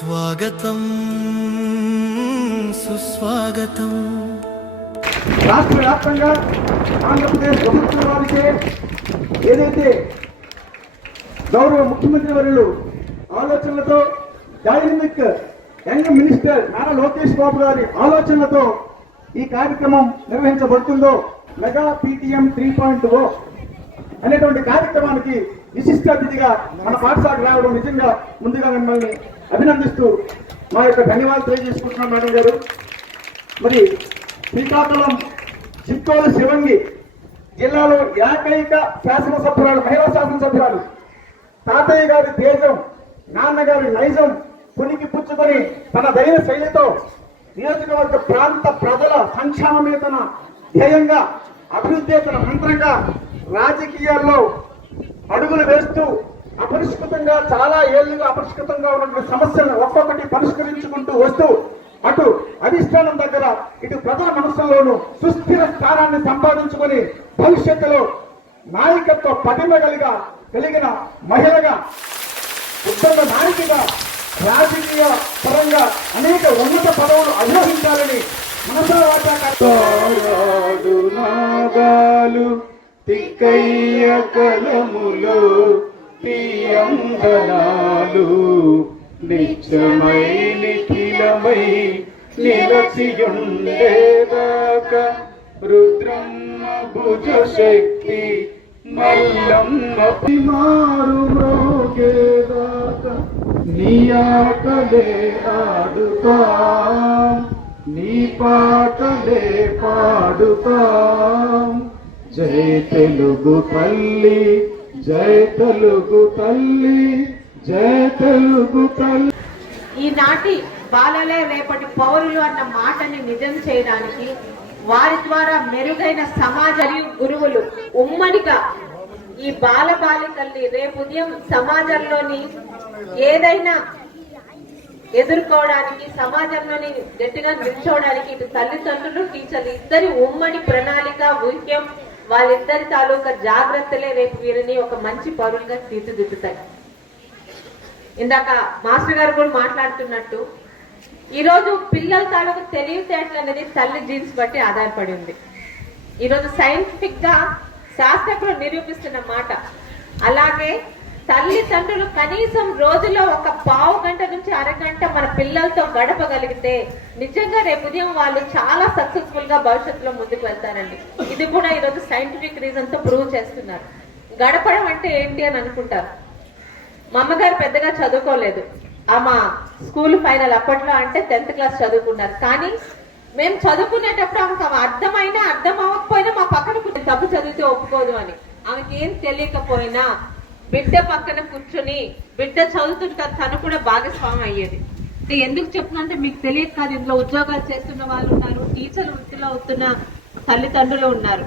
స్వాగతం సుస్వాగతం. రాష్ట్ర వ్యాప్తంగా ఆంధ్రప్రదేశ్ ప్రభుత్వం వారిచే ఏదైతే గౌరవ ముఖ్యమంత్రి వర్యులు ఆలోచనలతో dynamic young minister Nara Lokesh Babu గారి ఆలోచనలతో ఈ కార్యక్రమం నిర్వహించబడుతుందో మెగా PTM 3.0 అనేటువంటి కార్యక్రమానికి విశిష్ట అతిథిగా మన పాఠశాలకు రావడం నిజంగా ముందుగా మిమ్మల్ని అభినందిస్తూ మా యొక్క ధన్యవాదాలు తెలియజేసుకుంటున్నాం మేడం గారు. మరి శ్రీకాకుళం చిత్తూరు శివంగి జిల్లాలో ఏకైక శాసనసభ్యురాలు, మహిళా శాసనసభ్యురాలు, తాతయ్య గారి తేజం, నాన్నగారి నైజం పునికి పుచ్చుకొని తన దైవ శైలితో నియోజకవర్గ ప్రాంత ప్రజల సంక్షేమమే తన ధ్యేయంగా, అభివృద్ధి తన మంత్రంగా రాజకీయాల్లో అడుగులు వేస్తూ అపరిష్కృతంగా చాలా ఏళ్లుగా అపరిష్కృతంగా ఉన్నటువంటి సమస్యలను ఒక్కొక్కటి పరిష్కరించుకుంటూ వస్తూ అటు అధిష్టానం దగ్గర ఇటు ప్రజల మనస్సులోనూ సుస్థిర స్థానాన్ని సంపాదించుకొని భవిష్యత్తులో నాయకత్వ పటిమ కలిగిన మహిళగా, ఉత్తమ నాయకిగా, రాజకీయ పరంగా అనేక ఉన్నత పదవులు అధిరోహించాలని మనసాడు తిక్కయ్య కలములు తీయందనాలు నిత్యమై నిఖిలమై నిలచియుండేదాక రుద్రమ్మ భుజ శక్తి మల్లమ్మ మారు మ్రోగేదాక నీ ఆటలే ఆడుతాం, నీ పాటలే పాడుతాం. జై తెలుగు తల్లి, జై తెలుగు తల్లి, జై తెలుగు తల్లి. ఈనాటి బాలలే రేపటి పౌరులు అన్న మాటని నిజం చేయడానికి వారి ద్వారా మెరుగైన సమాజం గురువులు ఉమ్మడిగా ఈ బాలబాలికల్ని రేపు ఉదయం సమాజంలోని ఏదైనా ఎదుర్కోవడానికి, సమాజంలోని గట్టిగా నిల్చోవడానికి ఇటు తల్లిదండ్రులు, టీచర్లు ఇద్దరి ఉమ్మడి ప్రణాళిక, ఊహ్యం, వాళ్ళిద్దరి తాలూకా జాగ్రత్తలే రేపు వీరిని ఒక మంచి పౌరులుగా తీర్చిదిద్దుతాయి. ఇందాక మాస్టర్ గారు కూడా మాట్లాడుతున్నట్టు ఈరోజు పిల్లల తాలూకు తెలివితేటలు అనేది తల్లి జీన్స్ బట్టి ఆధారపడి ఉంది. ఈరోజు సైంటిఫిక్ గా శాస్త్రజ్ఞులు నిరూపిస్తున్న మాట. అలాగే తల్లిదండ్రులు కనీసం రోజులో ఒక పావు గంట నుంచి అరగంట మన పిల్లలతో గడపగలిగితే నిజంగా రేపు ఉదయం వాళ్ళు చాలా సక్సెస్ఫుల్ గా భవిష్యత్తులో ముందుకు వెళ్తారండి. ఇది కూడా ఈరోజు సైంటిఫిక్ రీజన్ తో ప్రూవ్ చేస్తున్నారు. గడపడం అంటే ఏంటి అని అనుకుంటారు. మా అమ్మగారు పెద్దగా చదువుకోలేదు. ఆమె స్కూల్ ఫైనల్ అప్పట్లో అంటే 10th క్లాస్ చదువుకున్నారు. కానీ మేము చదువుకునేటప్పుడు ఆమెకు అర్థమైనా అర్థం అవ్వకపోయినా మా పక్కన తప్పు చదివితే ఒప్పుకోదు అని. ఆమెకి ఏం తెలియకపోయినా బిడ్డ పక్కన కూర్చొని బిడ్డ చదువుతుంటే తను కూడా భాగస్వామి అయ్యేది. ఎందుకు చెప్తున్నా మీకు తెలియదు కాదు, ఇందులో ఉద్యోగాలు చేస్తున్న వాళ్ళు ఉన్నారు, టీచర్ వృత్తిలో అవుతున్న తల్లిదండ్రులు ఉన్నారు.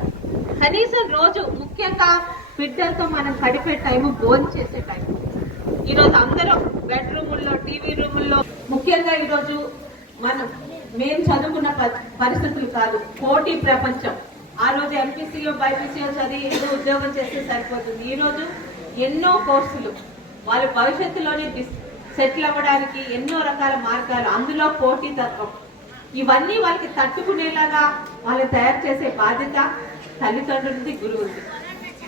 కనీసం రోజు ముఖ్యంగా బిడ్డలతో మనం గడిపే టైము, భోజనం చేసే టైం. ఈరోజు అందరం బెడ్రూముల్లో, టీవీ రూముల్లో, ముఖ్యంగా ఈరోజు మేము చదువుకున్న పరిస్థితులు కాదు, పోటీ ప్రపంచం. ఆ రోజు ఎంపీసీఓ బైపీసీఓ చదివి ఏదో ఉద్యోగం చేస్తే సరిపోతుంది. ఈ రోజు ఎన్నో కోర్సులు, వాళ్ళ భవిష్యత్తులోనే సెటిల్ అవ్వడానికి ఎన్నో రకాల మార్గాలు, అందులో పోటీ తత్వం, ఇవన్నీ వాళ్ళకి తట్టుకునేలాగా వాళ్ళు తయారు చేసే బాధ్యత తల్లిదండ్రులది, గురువులది.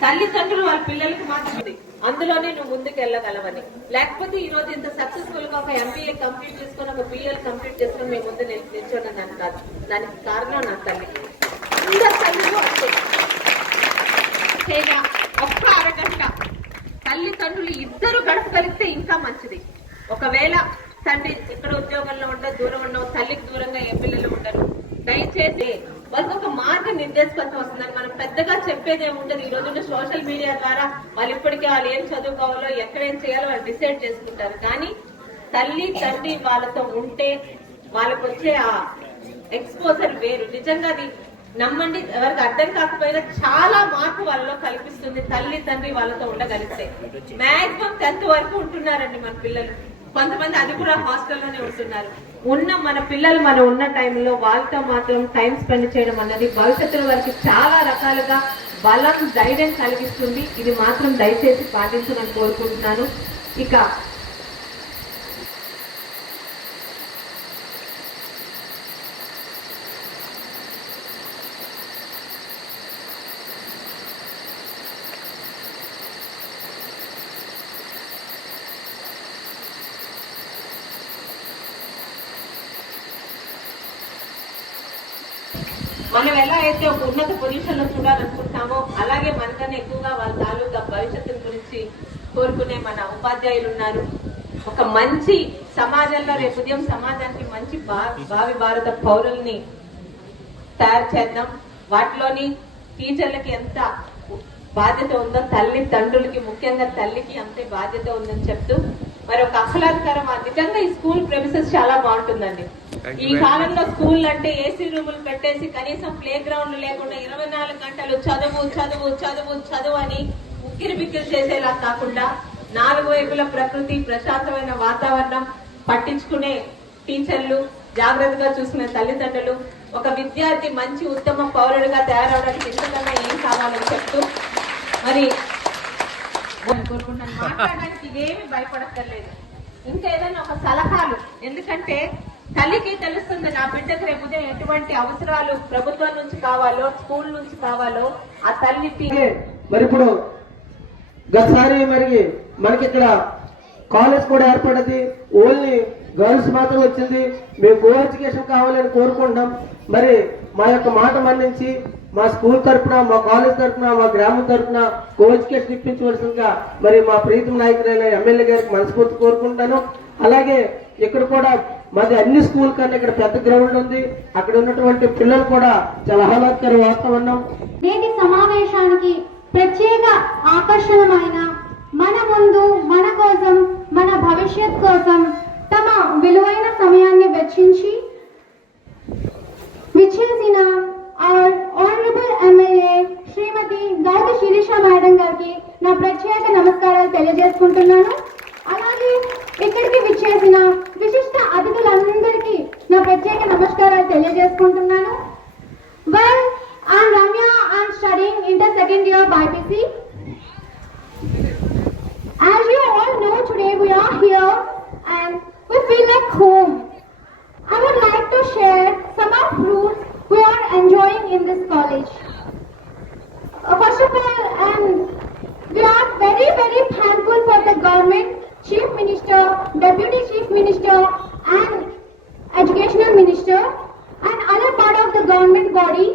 తల్లిదండ్రులు వాళ్ళ పిల్లలకి మాత్రమే అందులోనే నువ్వు ముందుకు వెళ్ళగలవని. లేకపోతే ఈ రోజు ఇంత సక్సెస్ఫుల్ గా ఒక MBA కంప్లీట్ చేసుకొని, ఒక BL కంప్లీట్ చేసుకొని మేము ముందు నిల్చోనని కాదు. దానికి కారణం నా తల్లి. అందరు తల్లిలో అంతే. ఒక్క అరగంట తల్లిదండ్రులు ఇద్దరు గడపగలిగితే ఇంకా మంచిది. ఒకవేళ తండ్రి ఇక్కడ ఉద్యోగంలో ఉండదు, దూరం ఉండవు, తల్లికి దూరంగా ఏ పిల్లలు ఉండరు. దయచేసి వాళ్ళకి ఒక మార్గ నిర్దేశకత్వం వస్తుందని మనం పెద్దగా చెప్పేదే ఉండదు. ఈ రోజున్న సోషల్ మీడియా ద్వారా వాళ్ళు ఇప్పటికే వాళ్ళు ఏం చదువుకోవాలో, ఎక్కడేం చేయాలో వాళ్ళు డిసైడ్ చేసుకుంటారు. కానీ తల్లి తండ్రి వాళ్ళతో ఉంటే వాళ్ళకు వచ్చే ఆ ఎక్స్పోజర్ వేరు. నిజంగా అది నమ్మండి, ఎవరికి అర్థం కాకపోయినా చాలా మార్పు వాళ్ళలో కల్పిస్తుంది తల్లి తండ్రి వాళ్ళతో ఉండగలిగితే. మాక్సిమం 10th వరకు ఉంటున్నారండి మన పిల్లలు. కొంతమంది అది కూడా హాస్టల్లోనే ఉంటున్నారు. మన పిల్లలు మనం ఉన్న టైంలో వాళ్ళతో మాత్రం టైం స్పెండ్ చేయడం అన్నది భవిష్యత్తులో వారికి చాలా రకాలుగా బలం, ధైర్యం కలిగిస్తుంది. ఇది మాత్రం దయచేసి పాటించమని కోరుకుంటున్నాను. ఇక మనం ఎలా అయితే ఒక ఉన్నత పొజిషన్ లో చూడాలనుకుంటామో అలాగే మనకన్నా ఎక్కువగా వాళ్ళ తాలూకా భవిష్యత్తు గురించి కోరుకునే మన ఉపాధ్యాయులు ఉన్నారు. ఒక మంచి సమాజంలో రేపు ఉదయం సమాజానికి మంచి భావి భారత పౌరుల్ని తయారు చేద్దాం. వాటిలోని టీచర్లకి ఎంత బాధ్యత ఉందో తల్లి తండ్రులకి, ముఖ్యంగా తల్లికి అంతే బాధ్యత ఉందని చెప్తూ మరి ఒక ఆహ్లాదకరం నిజంగా ఈ స్కూల్ ప్రెమిసెస్ చాలా బాగుంటుందండి. ఈ కాలంలో స్కూల్ అంటే ఏసీ రూములు పెట్టేసి కనీసం ప్లే గ్రౌండ్ లేకుండా 24 గంటలు చదువు చదువు చదువు చదువు అని ఉక్కిరి బిక్కిరి చేసేలా కాకుండా 4 వైపుల ప్రకృతి, ప్రశాంతమైన వాతావరణం, పట్టించుకునే టీచర్లు, జాగ్రత్తగా చూసుకునే తల్లిదండ్రులు, ఒక విద్యార్థి మంచి ఉత్తమ పౌరుడిగా తయారవడానికి ఇంతకన్నా ఏం కావాలని చెప్తూ మరి కోరుకుంటాను. మాట్లాడడానికి ఇదేమి భయపడక్కర్లేదు. ఇంకా ఏదైనా ఒక సలహాలు, ఎందుకంటే తల్లికి తెలుస్తుంది నా బిడ్డకు రేపు ఉదయం ఎటువంటి అవసరాలు ప్రభుత్వం నుంచి కావాలో, స్కూల్ నుంచి కావాలో ఆ తల్లికి. మరి ఇప్పుడు గతసారి మనకి ఇక్కడ కాలేజ్ కూడా ఏర్పడింది. ఓన్లీ గర్ల్స్ మాత్రం వచ్చింది. మేము కో ఎడ్యుకేషన్ కావాలని కోరుకుంటున్నాం. మరి మా యొక్క మాట మన్నించి మా స్కూల్ తరఫున, మా కాలేజ్ తరఫున, మా గ్రామం తరఫున కో ఎడ్యుకేషన్ ఇప్పించవలసిందిగా మరి మా ప్రీతం నాయకులైన ఎమ్మెల్యే గారికి మనస్ఫూర్తి కోరుకుంటాను. అలాగే ఇక్కడ కూడా మాది అన్ని స్కూల్ కన్నా ఇక్కడ పెద్ద గ్రౌండ్ ఉంది. అక్కడ ఉన్నటువంటి పిల్లలు కూడా చాలా ఆహ్లాదకర వాతావరణం. నేటి సమావేశానికి ప్రత్యేక ఆకర్షణమైన మన ముందు, మన కోసం, మన భవిష్యత్ కోసం తమ విలువైన సమయాన్ని వెచ్చించి విచ్చేసిన ఆనరబుల్ ఎమ్మెల్యే శ్రీమతి గౌతి శిరీష మేడం గారికి నా ప్రత్యేక నమస్కారాలు తెలియజేసుకుంటున్నాను. అలాగే ఇక్కడికి విచ్చేసిన విశిష్ట అతిథులందరికీ నా ప్రత్యేక నమస్కారాలు తెలియజేసుకుంటున్నాను. Well, I'm Ramya. I'm studying inter second year BPC. As you all know, today we are here and we feel like home. I would like to share some of fruits we are enjoying in this college. First of all, we are very, very thankful for the government, Chief Minister, Deputy Chief Minister and Educational Minister and other part of the government body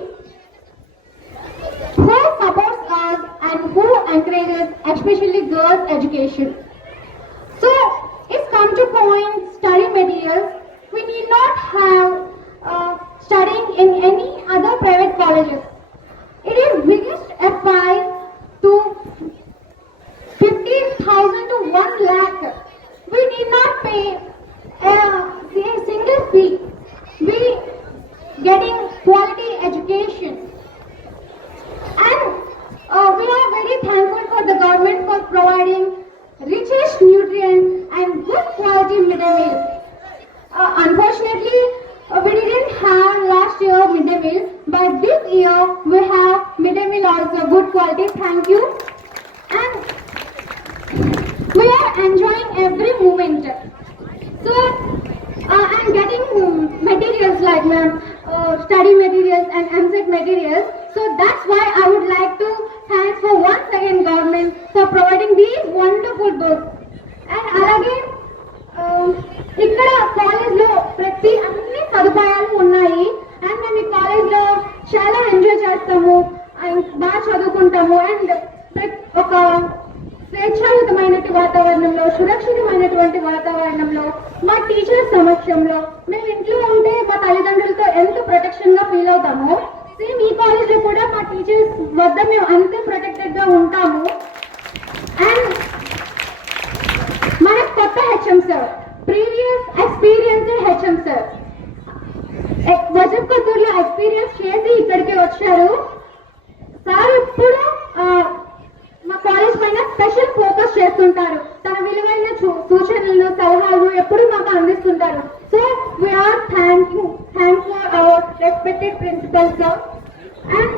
who supports us and who encourages especially girls' education. So, if come to point study materials, we need not have studying in any other private colleges. It is biggest FI to 50,000 to 1 lakh. We need not pay a single fee. We getting quality education. And we are very thankful for the government for providing richest nutrient and good quality midday meal. Unfortunately, we didn't have last year midday meal, but this year we have midday meal also good quality. Thank you. And we are enjoying every moment. So I'm getting materials like study materials and MSET materials. So that's why I would like to thank for once again government for providing these wonderful books. And alage ఇక్కడ college లో ప్రతి అన్ని సదుపాయాలు ఉన్నాయి. And మేము ఈ college లో చాలా ఎంజాయ్ చేస్తాము, బాగా చదువుకుంటాము. అండ్ ఒక స్వేచ్ఛాయుతమైనటువంటి వాతావరణంలో, సురక్షితమైనటువంటి వాతావరణంలో మా టీచర్స్ సమక్షంలో మేము ఇంట్లో ఉంటే మా తల్లిదండ్రులతో ఎంత ప్రొటెక్షన్ గా ఫీల్ అవుతామో, సేమ్ ఈ కాలేజ్ లో కూడా మా టీచర్స్ వద్ద మేము అంతే ప్రొటెక్టెడ్ గా ఉంటాము. అండ్ మన కొత్త HM sir, previous experienced HM sir వజంకొత్తూరులో ఎక్స్పీరియన్స్ చేసి ఇక్కడికి వచ్చారు. సార్ ఇప్పుడు మా కాలేజ్ పైన స్పెషల్ ఫోకస్ చేస్తుంటారు. తన విలువైన సూచనలు, సలహాలు ఎప్పుడు మాకు అందిస్తుంటారు. So we are thank for our respected principal sir. And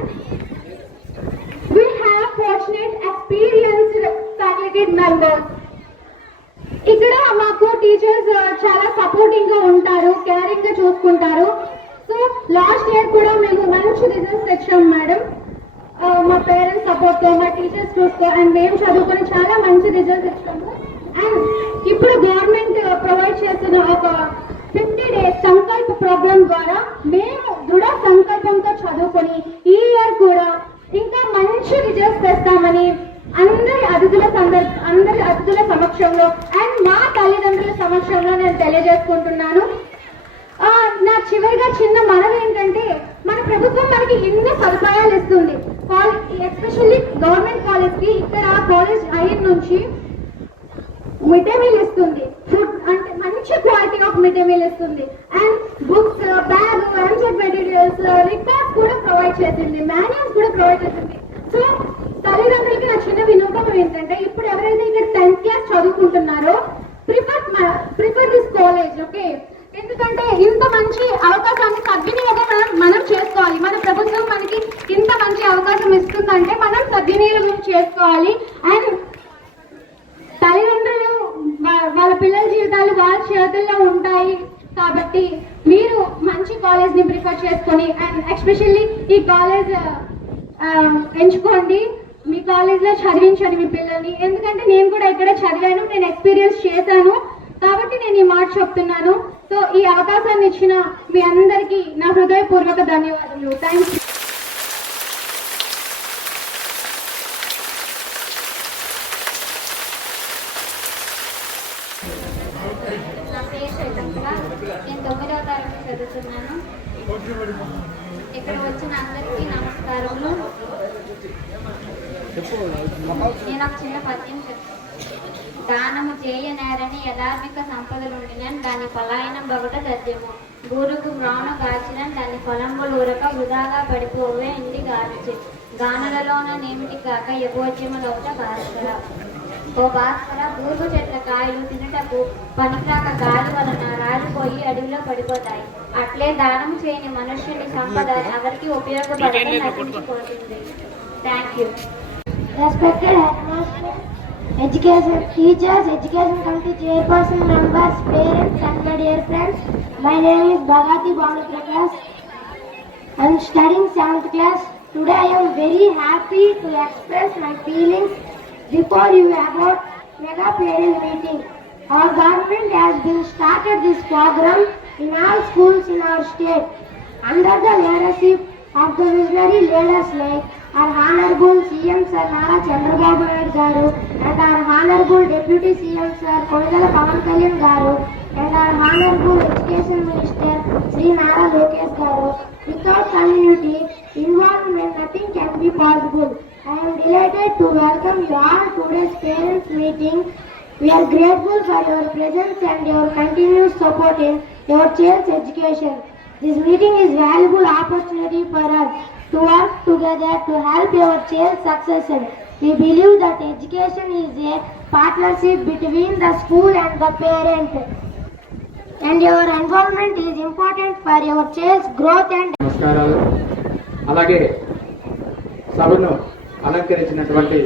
we have fortunate experienced faculty members. ఇక్కడ మాకు టీచర్స్ చాలా సపోర్టింగ్ గా ఉంటారు, కేరింగ్ గా చూసుకుంటారు. సో లాస్ట్ ఇయర్ కూడా మేము మంచి రిజల్ట్స్ తెచ్చాం మేడం. మా పేరెంట్స్ సపోర్ట్ తో, మా టీచర్స్ చూస్తూ అండ్ మేము చదువుకొని చాలా మంచి రిజల్ట్స్ ఇచ్చాము. అండ్ ఇప్పుడు గవర్నమెంట్ ప్రొవైడ్ చేస్తున్న ఒక 50 days సంకల్ప ప్రోగ్రామ్ ద్వారా మేము దృఢ సంకల్పంతో చదువుకొని ఈ ఇయర్ కూడా ఇంకా మంచి రిజల్ట్స్ తెస్తామని అందరి అతిథుల సమక్షంలో అండ్ మా తల్లిదండ్రుల సమక్షంలో నేను తెలియజేసుకుంటున్నాను. నా చివరిగా చిన్న మనవి ఏంటంటే, మన ప్రభుత్వం మనకి ఎన్నో సదుపాయాలు ఇస్తుంది. ఎస్పెషల్లీ గవర్నమెంట్ కాలేజ్ కి ఇక్కడ కాలేజ్ అయిన నుంచి మిడ్ డే మీల్ ఇస్తుంది. ఫుడ్ అంటే మంచి quality of mid day meal ఇస్తుంది. And books, bag, EAMCET materials, records కూడా ప్రొవైడ్ చేసింది, మాన్యువల్స్ కూడా ప్రొవైడ్ చేసింది. సో తల్లిదండ్రులకి నా చిన్న వినోదం ఏంటంటే, ఇప్పుడు ఎవరైతే ఇక్కడ 10th క్లాస్ చదువుకుంటున్నారో ప్రిఫర్ దిస్ కాలేజ్. ఓకే, ఎందుకంటే ఇంత మంచి అవకాశాన్ని సద్వినియోగం మనం చేసుకోవాలి. మన ప్రభుత్వం మనకి ఇంత మంచి అవకాశం ఇస్తుందంటే మనం సద్వినియోగం చేసుకోవాలి. అండ్ తల్లిదండ్రులు వాళ్ళ పిల్లల జీవితాలు వాళ్ళ చేతుల్లో ఉంటాయి కాబట్టి మీరు మంచి కాలేజ్ ని ప్రిఫర్ చేసుకొని అండ్ ఎస్పెషల్లీ ఈ కాలేజ్ ఎంచుకోండి. మీ కాలేజ్ లో చదివించండి మీ పిల్లల్ని. ఎందుకంటే నేను కూడా ఇక్కడ చదివాను, నేను ఎక్స్పీరియన్స్ చేశాను కాబట్టి నేను ఈ మాట చెప్తున్నాను. సో ఈ అవకాశాన్ని ఇచ్చిన మీ అందరికీ నా హృదయపూర్వక ధన్యవాదాలు. Thank you. నా పేరు శ్వేతంక. నేను 9వ తరగతి చదువుతున్నాను. ఇక్కడ వచ్చిన అందరికీ నమస్కారములు. నేను ఒక చిన్న పద్యం చెప్తాను. దానము చేయనేరని యథార్థిక సంపదలుండిన దాని పలాయనం బగుట తథ్యము. బూరుగు మ్రాను గాచిన దాని పొలంబులు ఊరక వృధాగా పడిపోవే ఇంటి గార్చి. గానులలోన నేమిటి కాక యభోజ్యములొకట భాస్కర. ఓ భాస్కర, బూరుగు చెట్ల కాయలు తినుటకు పనికిరాక గాలి వలన రాలిపోయి అడవిలో పడిపోతాయి. అట్లే దానం చేయని మనుష్యుని సంపద ఎవరికి ఉపయోగపడక నశించిపోతుంది. Thank you. Respected headmaster, education teachers, education committee chairperson, members, parents and my dear friends, my name is Bhagati Bhanuprakash. I am studying 7th class. Today I am very happy to express my feelings before you about mega parent meeting. Our government has been started this program in all schools in our state under the leadership of the visionary leaders like our Honorable CM Sir Nara Chandrababu Naidu Garu and our Honorable Deputy CM Sir Konidala Pawan Kalyan Garu and our Honorable Education Minister Sri Nara Lokesh Garu. Without community involvement, nothing can be possible. I am delighted to welcome you all to today's parents meeting. We are grateful for your presence and your continuous support in your child's education. This meeting is valuable opportunity for us to work together to help your child's success. We believe that education is a partnership between the school and the parent, and your involvement is important for your child's growth and నమస్కారాలు. అలాగే సభను అలంకరించినటువంటి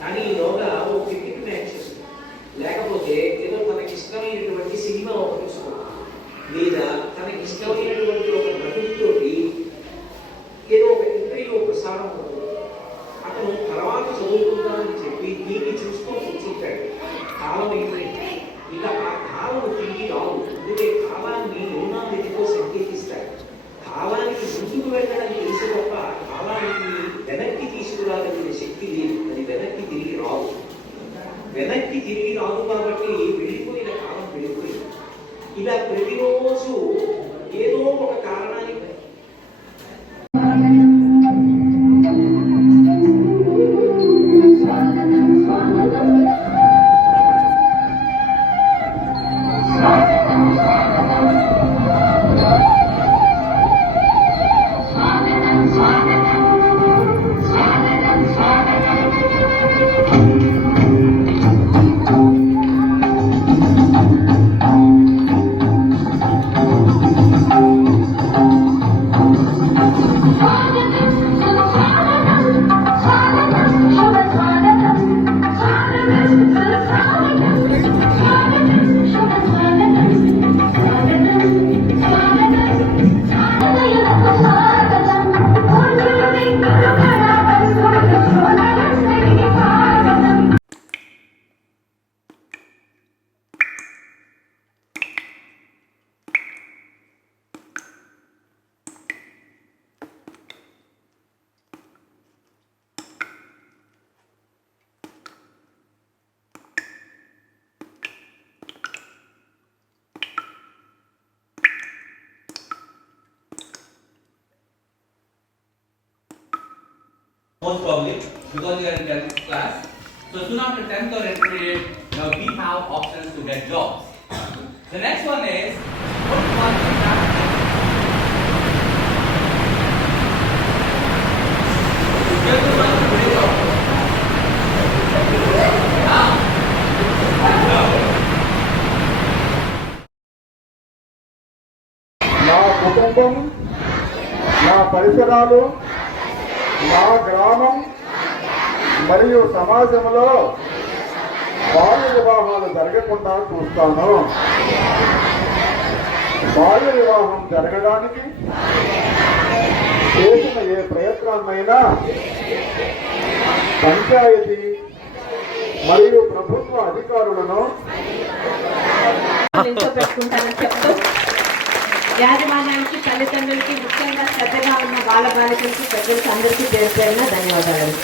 కానీ ఈలోగా ఓ cricket match లేకపోతే ఏదో తనకి ఇష్టమైనటువంటి cinema ఒకటి చూసుకోవాలి, లేదా తనకి ఇష్టమైనటువంటి ఒక నటుడితోటి ఏదో ఒక ఇంటర్వ్యూ ప్రసారం అవుతుంది. అతను తర్వాత చదువుకుందామని చెప్పి దీన్ని చూసుకొని కూర్చుంటాడు. కాలం అయిపోయింది, ఇక ఆ కాలం తిరిగి రావు. అందుకే కాలాన్ని యోనాదితో సంకేతిస్తాడు. కాలానికి ముందుకు వెళ్ళడం తెలిసి తప్ప కాలానికి వెనక్కి తీసుకురాగలిగిన శక్తి లేదు. అది వెనక్కి తిరిగి రాదు. వెనక్కి తిరిగి రాదు కాబట్టి వెళ్ళిపోయిన కాలం వెళ్ళిపోయింది. ఇలా ప్రతిరోజు ఏదో ఒక కారణానికి most probably, because you are in 10th class. So soon after 10th or intermediate, now we have options to get jobs. The next one is, what is one thing that నా కుటుంబం, నా పరిసరాలు, నా గ్రామం మరియు సమాజంలో బాల్య వివాహాలు జరగకుండా చూస్తాను. బాల్య వివాహం జరగడానికి చేసిన ఏ ప్రయత్నాన్నైనా పంచాయతీ మరియు ప్రభుత్వ అధికారులను నిల్చోబెట్టుకుంటానని చెప్తూ యాజమాన్యానికి, తల్లిదండ్రులకి, ముఖ్యంగా శ్రద్ధగా ఉన్న బాల బాలికలకి, పెద్దలకి అందరికీ పేరు పేరున ధన్యవాదాలు.